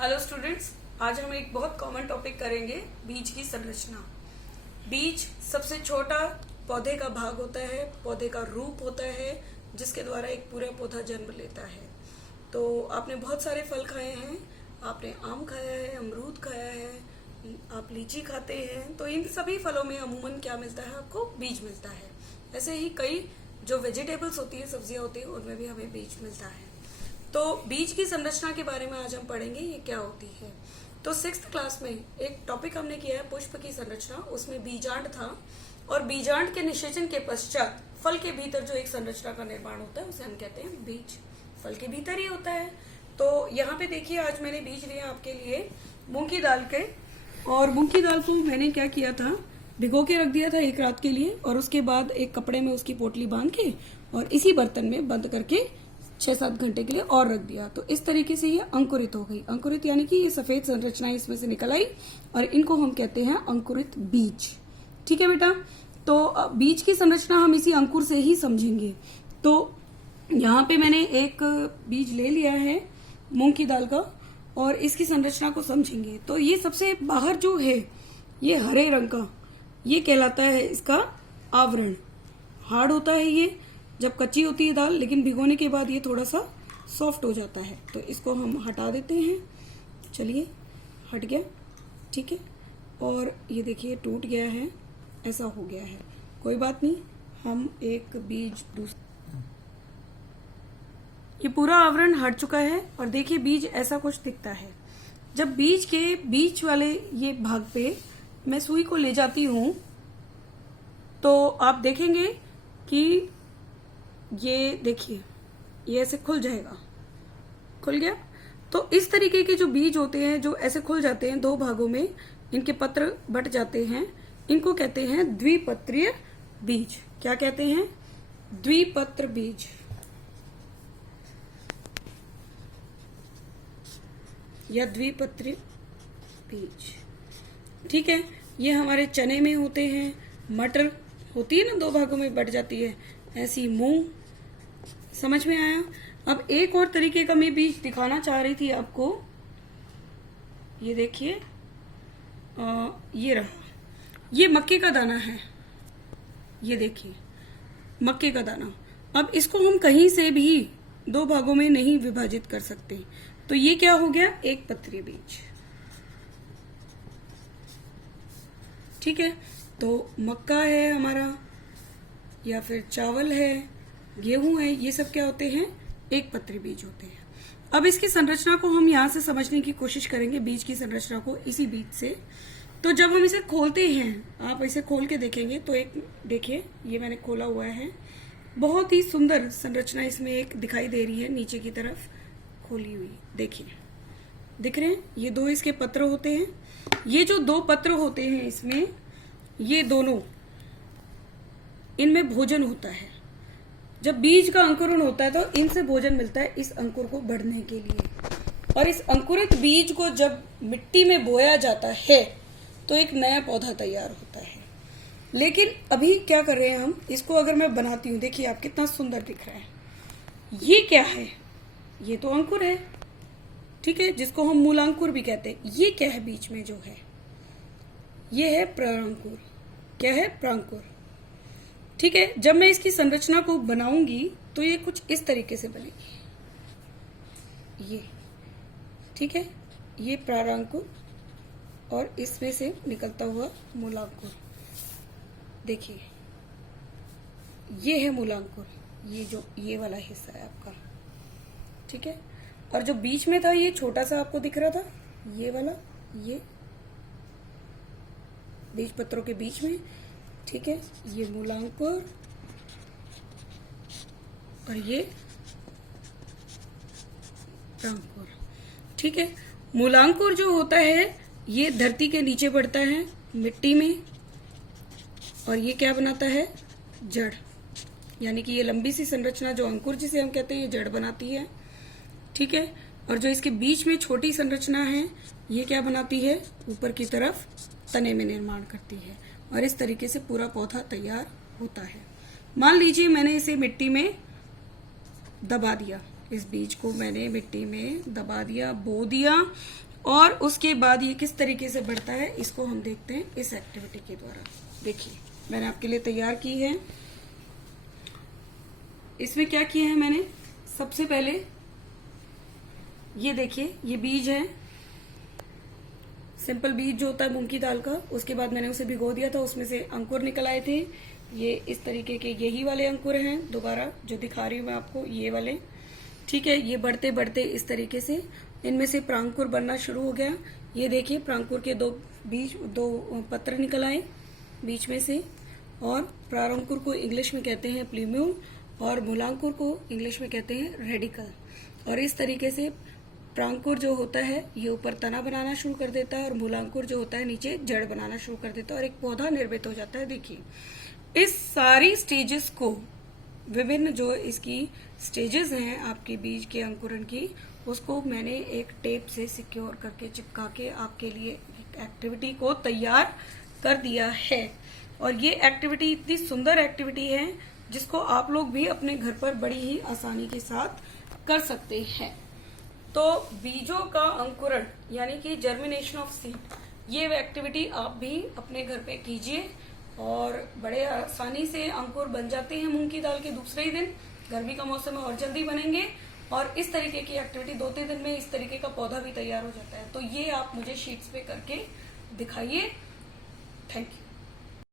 Hello students, आज हम एक बहुत कॉमन टॉपिक करेंगे, बीज की संरचना। बीज सबसे छोटा पौधे का भाग होता है, पौधे का रूप होता है जिसके द्वारा एक पूरा पौधा जन्म लेता है। तो आपने बहुत सारे फल खाए हैं, आपने आम खाया है, अमरूद खाया है, आप लीची खाते हैं, तो इन सभी फलों में अमूमन क्या मिलता है, आपको बीज मिलता है। ऐसे ही कई जो वेजिटेबल्स होती है, सब्जियां होती हैं, उनमें भी हमें बीज मिलता है। तो बीज की संरचना के बारे में आज हम पढ़ेंगे, ये क्या होती है। तो 6th क्लास में एक टॉपिक हमने किया है पुष्प की संरचना, उसमें बीजांड था और बीजांड के निषेचन के पश्चात फल के भीतर जो एक संरचना का निर्माण होता है उसे हम कहते हैं बीज। फल के भीतर ही होता है। तो यहाँ पे देखिए, आज मैंने बीज लिए आपके लिए मूंग की दाल के, और मूंग की दाल को मैंने क्या किया था, भिगो के रख दिया था एक रात के लिए, और उसके बाद एक कपड़े में उसकी पोटली बांध के और इसी बर्तन में बंद करके 6-7 घंटे के लिए और रख दिया। तो इस तरीके से ये अंकुरित हो गई। अंकुरित यानी कि ये सफेद संरचनाएं इसमें से निकल आई और इनको हम कहते हैं अंकुरित बीज। ठीक है बेटा, तो बीज की संरचना हम इसी अंकुर से ही समझेंगे। तो यहाँ पे मैंने एक बीज ले लिया है मूंग की दाल का और इसकी संरचना को समझेंगे। तो ये सबसे बाहर जो है ये हरे रंग का, ये कहलाता है इसका आवरण। हार्ड होता है ये जब कच्ची होती है दाल, लेकिन भिगोने के बाद ये थोड़ा सा सॉफ्ट हो जाता है। तो इसको हम हटा देते हैं। चलिए, हट गया। ठीक है, और ये देखिए टूट गया है, ऐसा हो गया है, कोई बात नहीं। हम एक बीज ये पूरा आवरण हट चुका है और देखिए बीज ऐसा कुछ दिखता है। जब बीज के बीच वाले ये भाग पे मैं सुई को ले जाती हूं तो आप देखेंगे कि ये देखिए ये ऐसे खुल जाएगा, खुल गया। तो इस तरीके के जो बीज होते हैं जो ऐसे खुल जाते हैं, दो भागों में इनके पत्र बट जाते हैं, इनको कहते हैं द्विपत्रीय बीज। क्या कहते हैं? द्विपत्र बीज। या द्विपत्रीय बीज। ठीक है, ये हमारे चने में होते हैं, मटर होती है ना, दो भागों में बट जाती है, ऐसी मूंग। समझ में आया? अब एक और तरीके का मैं बीज दिखाना चाह रही थी आपको। ये देखिए, ये रहा, ये मक्के का दाना है। ये देखिए मक्के का दाना। अब इसको हम कहीं से भी दो भागों में नहीं विभाजित कर सकते, तो ये क्या हो गया? एक पत्रीय बीज। ठीक है, तो मक्का है हमारा, या फिर चावल है, गेहूं है, ये सब क्या होते हैं? एक पत्रीय बीज होते हैं। अब इसकी संरचना को हम यहां से समझने की कोशिश करेंगे, बीज की संरचना को इसी बीज से। तो जब हम इसे खोलते हैं, आप इसे खोल के देखेंगे तो एक देखिए, ये मैंने खोला हुआ है, बहुत ही सुंदर संरचना इसमें एक दिखाई दे रही है नीचे की तरफ खोली हुई। देखिए, दिख रहे हैं? ये दो इसके पत्र होते हैं। ये जो दो पत्र होते हैं इसमें, ये दोनों, इनमें भोजन होता है। जब बीज का अंकुरण होता है तो इनसे भोजन मिलता है इस अंकुर को बढ़ने के लिए, और इस अंकुरित बीज को जब मिट्टी में बोया जाता है तो एक नया पौधा तैयार होता है। लेकिन अभी क्या कर रहे हैं हम, इसको अगर मैं बनाती हूँ, देखिए आप कितना सुंदर दिख रहा है। ये क्या है? ये तो अंकुर है, ठीक है, जिसको हम मूलांकुर भी कहते हैं। ये क्या है बीच में जो है? ये है प्रांकुर। क्या है? प्रांकुर। ठीक है, जब मैं इसकी संरचना को बनाऊंगी तो ये कुछ इस तरीके से बनेगी। ये ठीक है, ये प्रारंकुर और इसमें से निकलता हुआ मूलांकुर। देखिए, ये है मूलांकुर, ये जो ये वाला हिस्सा है आपका। ठीक है, और जो बीच में था ये छोटा सा आपको दिख रहा था, ये वाला, ये बीज पत्रों के बीच में। ठीक है, ये मूलांकुर और ये प्रांकुर। ठीक है, मूलांकुर जो होता है ये धरती के नीचे बढ़ता है मिट्टी में, और ये क्या बनाता है? जड़। यानी कि ये लंबी सी संरचना जो अंकुर जिसे हम कहते हैं, ये जड़ बनाती है। ठीक है, और जो इसके बीच में छोटी संरचना है ये क्या बनाती है? ऊपर की तरफ तने में निर्माण करती है, और इस तरीके से पूरा पौधा तैयार होता है। मान लीजिए मैंने इसे मिट्टी में दबा दिया, इस बीज को मैंने मिट्टी में दबा दिया, बो दिया, और उसके बाद ये किस तरीके से बढ़ता है इसको हम देखते हैं इस एक्टिविटी के द्वारा। देखिए मैंने आपके लिए तैयार की है। इसमें क्या किया है मैंने, सबसे पहले ये देखिए ये बीज है, सिंपल बीज जो होता है मूंग की दाल का। उसके बाद मैंने उसे भिगो दिया था, उसमें से अंकुर निकल आए थे। ये इस तरीके के यही वाले अंकुर हैं, दोबारा जो दिखा रही हूं मैं आपको, ये वाले। ठीक है, ये बढ़ते बढ़ते इस तरीके से इनमें से प्रांकुर बनना शुरू हो गया। ये देखिए प्रांकुर के दो पत्र निकल आए बीच में से। और प्रारंकुर को इंग्लिश में कहते हैं प्लीम्यूल और मूलांकुर को इंग्लिश में कहते हैं रेडिकल। और इस तरीके से प्रांकुर जो होता है ये ऊपर तना बनाना शुरू कर देता है और मूलांकुर जो होता है नीचे जड़ बनाना शुरू कर देता है और एक पौधा निर्मित हो जाता है। देखिए इस सारी स्टेजेस को, विभिन्न जो इसकी स्टेजेस हैं आपकी बीज के अंकुरण की, उसको मैंने एक टेप से सिक्योर करके चिपका के आपके लिए एक्टिविटी को तैयार कर दिया है। और ये एक्टिविटी इतनी सुंदर एक्टिविटी है जिसको आप लोग भी अपने घर पर बड़ी ही आसानी के साथ कर सकते हैं। तो बीजों का अंकुरण यानी कि जर्मिनेशन ऑफ सीड, ये एक्टिविटी आप भी अपने घर पे कीजिए और बड़े आसानी से अंकुर बन जाते हैं मूंग की दाल के दूसरे ही दिन। गर्मी का मौसम में और जल्दी बनेंगे और इस तरीके की एक्टिविटी 2-3 दिन में इस तरीके का पौधा भी तैयार हो जाता है। तो ये आप मुझे शीट्स पे करके दिखाइए। Thank you.